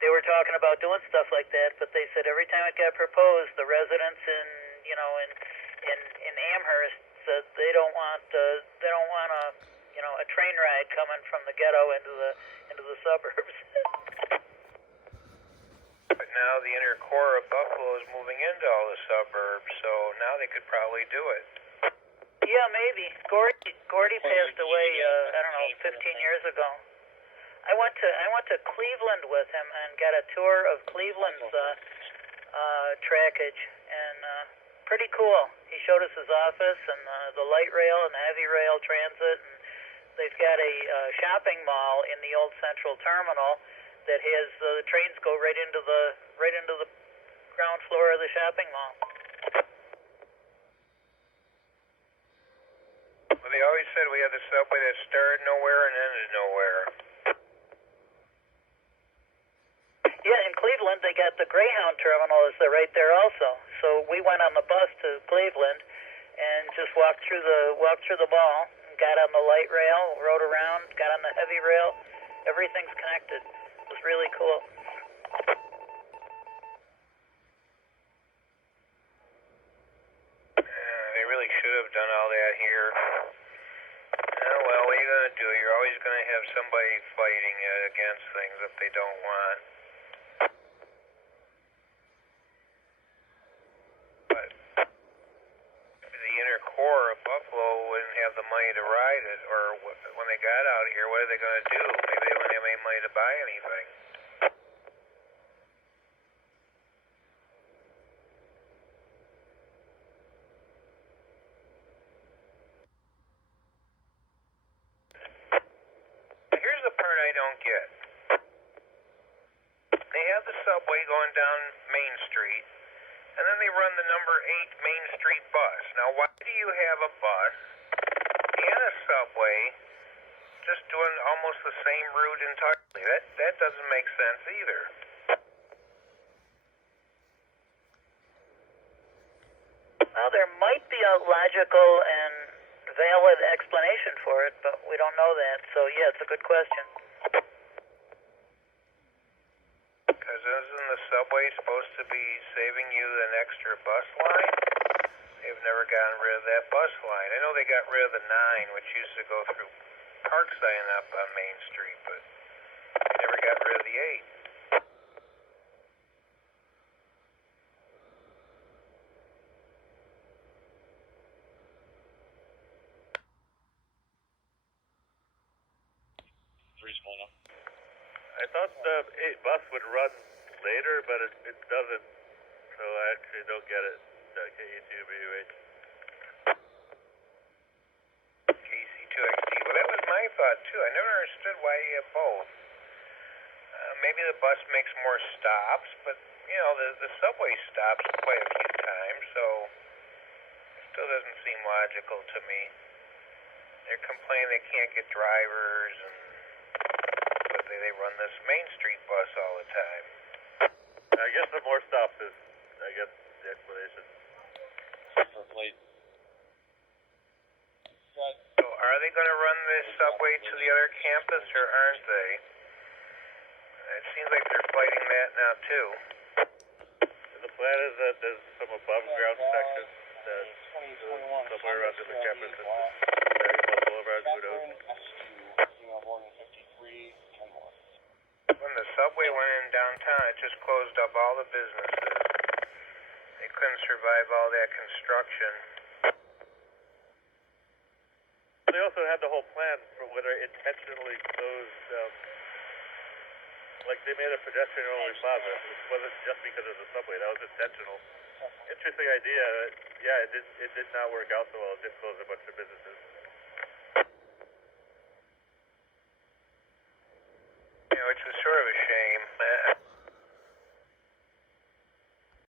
they were talking about doing stuff like that, but they said every time it got proposed, the residents in Amherst said they don't want a train ride coming from the ghetto into the suburbs. But now the inner core of Buffalo is moving into all the suburbs, so now they could probably do it. Yeah, maybe. Gordy passed away, 15 years ago. I went to Cleveland with him and got a tour of Cleveland's trackage, and pretty cool. He showed us his office and the light rail and the heavy rail transit, and they've got a shopping mall in the old Central Terminal that has the trains go right into the ground floor of the shopping mall. Well, they always said we had the subway that started nowhere and ended nowhere. Yeah, in Cleveland they got the Greyhound terminal is right there also. So we went on the bus to Cleveland and just walked through the mall, got on the light rail, rode around, got on the heavy rail. Everything's connected. It was really cool. They really should have done all that here. Well, what are you going to do? You're always going to have somebody fighting against things that they don't want. But the inner core of Buffalo wouldn't have the money to ride it, or when they got out of here, what are they going to do? Maybe they wouldn't have any money to buy anything. Here's the part I don't get. They have the subway going down Main Street, and then they run the number 8 Main Street bus. Now, why do you have a bus and a subway just doing almost the same route entirely? That doesn't make sense either. Well, there might be a logical and valid explanation for it, but we don't know that. So, yeah, it's a good question. Because isn't the subway supposed to be saving you an extra bus line? They've never gotten rid of that bus line. I know they got rid of the 9, which used to go through Parkside and up on Main Street, but they never got rid of the 8. I thought the 8 bus would run later, but it doesn't, so I actually don't get it. KE2BUH. KC2XD. Well, that was my thought, too. I never understood why you have both. Maybe the bus makes more stops, but, the subway stops quite a few times, so it still doesn't seem logical to me. They're complaining they can't get drivers, but they run this Main Street bus all the time. I guess the more stops is, the explanation. So are they going to run this subway to the other campus, or aren't they? It seems like they're fighting that now, too. The plan is that there's some above ground section that somewhere around different campuses. Boulevard, Woes. When the subway went in downtown, it just closed up all the businesses. They couldn't survive all that construction. They also had the whole plan for whether intentionally closed, like they made a pedestrian-only plaza. It wasn't just because of the subway, that was intentional. Interesting idea. Yeah, it did not work out so well. It did close a bunch of businesses.